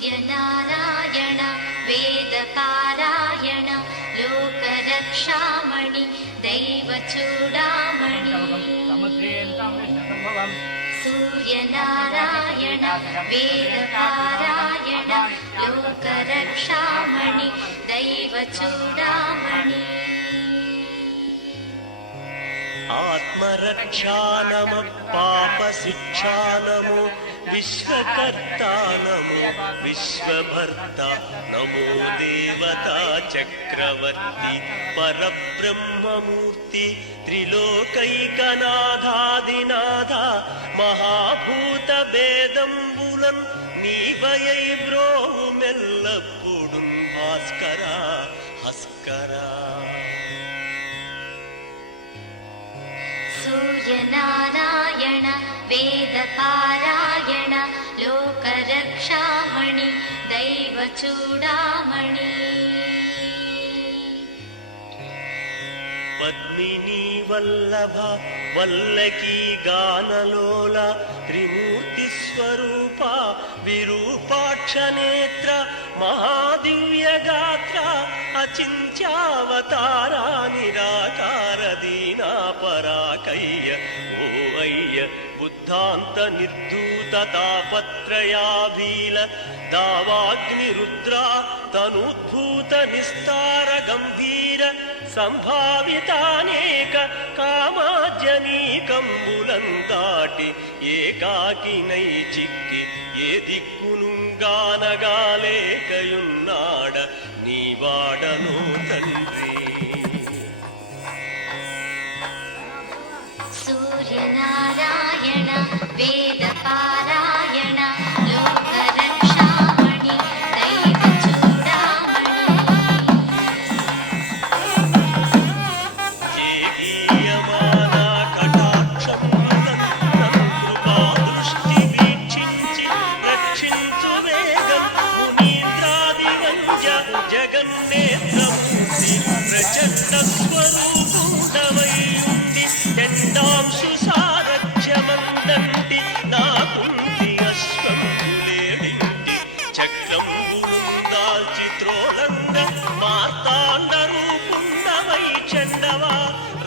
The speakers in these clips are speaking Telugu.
సూర్యనారాయణ వేదపారాయణ లోకరక్షామణి దైవచూడామణి సూర్యనారాయణ వేదపారాయణ లోకరక్షామణి దైవచూడామణి ఆత్మరక్షానము పాపశిక్షానము విశ్వకర్తానము విశ్వభర్త నమో దేవతా చక్రవర్తి పరబ్రహ్మమూర్తి త్రిలోకైకనాథాదినాథ మహాభూత భేదంబులన్ నీవయై బ్రోవు మెల్లప్పుడు భాస్కరా హస్కరా. సూర్యనారాయణ వేదపారాయణ లోకరక్షామణి దైవచూడామణి పద్మినీ వల్లభ వల్లకీ గానలోల త్రిమూర్తి స్వరూప విరూపాక్ష నేత్ర మహాదివ్య గాత్ర అచింత్యావతారా నిరాకార దీనా పరాకయ్య ఓ అయ్య బుద్ధాంత నిర్ధూత తాపత్రయాభీల దావాగ్ని రుద్ర తనుద్భూత నిస్తార గంభీర సంభావితానేక కామాజనీకంబులందాటి ఏకాకినై చిక్కి ఏ దిక్కునుగానగాలేకయున్నాడ నీవాడను తండ్రి. సూర్యనారాయణ వేదపారాయణ లోకరక్షామణి దైవచూడామణి జేగీయమానా కటాక్షములంతం కృపాదృష్టి వీక్షించి రక్షించు వేగం మునీంద్రాదివంజ జగన్నేత్రమూర్తి ప్రచండ స్వరూపుడవైయుండి ఎండాంశు సారథ్యమందండి నాకుంది అశ్వంతులేడింటి చక్రంబులు దాల్చి త్రోలంగ మార్తాండ రూపున్నవై చెండవా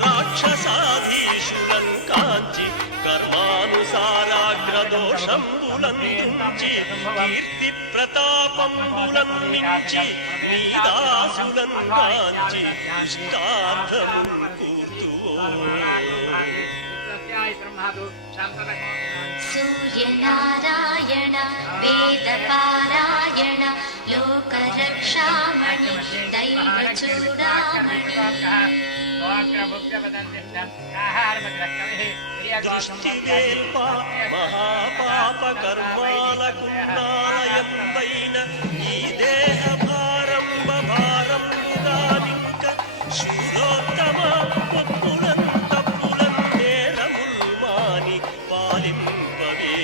రాక్షసాధీశులం కాంచి కర్మానుసారాగ్రదోషంబులందుంచి కీర్తి ప్రతాపంబులం మించి నీదాసులం కాంచి ఇష్టార్థం కూర్తువో. సూర్యనారాయణ వేదపారాయణ లోకరక్షామణి దైవచూడామణి దృష్టివేల్ప మహాపాప కర్మాలకుండాలయంపైన ఈ దేహ భారంబ భారంబుగానింక శూరోత్తమ పుప్పులం నేరముల్మాని పాలింపవే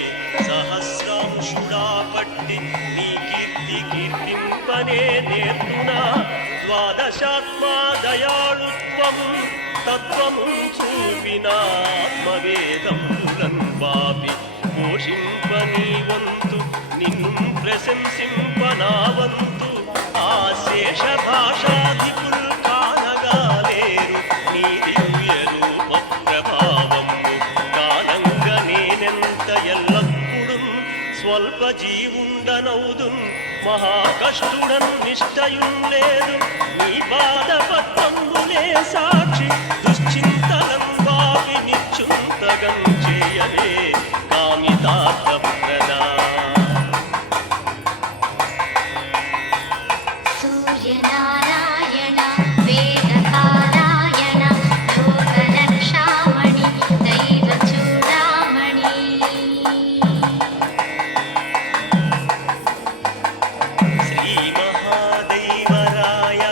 సహస్రాంశుడా పట్టి నీ కీర్తి కీర్తింపనే నేర్చునా ద్వాదశాత్మా దయాళుత్వము తత్వము చూపిన ఆత్మవేదములను పాపి పోషింపనీ వంతు నిన్ను ప్రశంసింపనా వంతు ఆ శేష భాషాదికులు కానగాలేరు నీ దివ్య రూప ప్రభావము కానంగ నేనెంత ఎల్లప్పుడు స్వల్ప జీవుండనౌదున్ మహాకష్టుడన్ నిష్టయుం లేదు నీ పాదపద్మంబులే సాక్షి దుశ్చింతలం వాపి నిచ్చుంతగం చేయలే కామితార్థప్రదా. సూర్యనారాయణ వేదపారాయణ లోకరక్షామణి దైవచూడామణి శ్రీ మహాదైవరాయ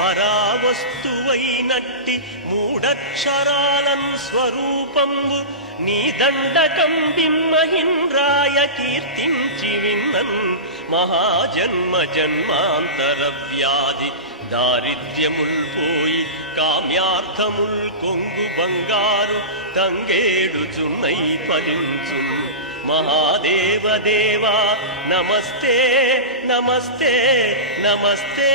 పరావస్తువైనట్టి మూడక్షరాలను స్వరూపంబు నీ దండకం బిమ్మహింద్రాయ కీర్తించి విన్నన్ మహాజన్మ జన్మాంతర వ్యాధి దారిద్ర్యముల్ పోయి కామ్యార్థముల్ కొంగు బంగారు తంగేడుచున్నై ఫలించు మహాదేవ దేవా నమస్తే నమస్తే నమస్తే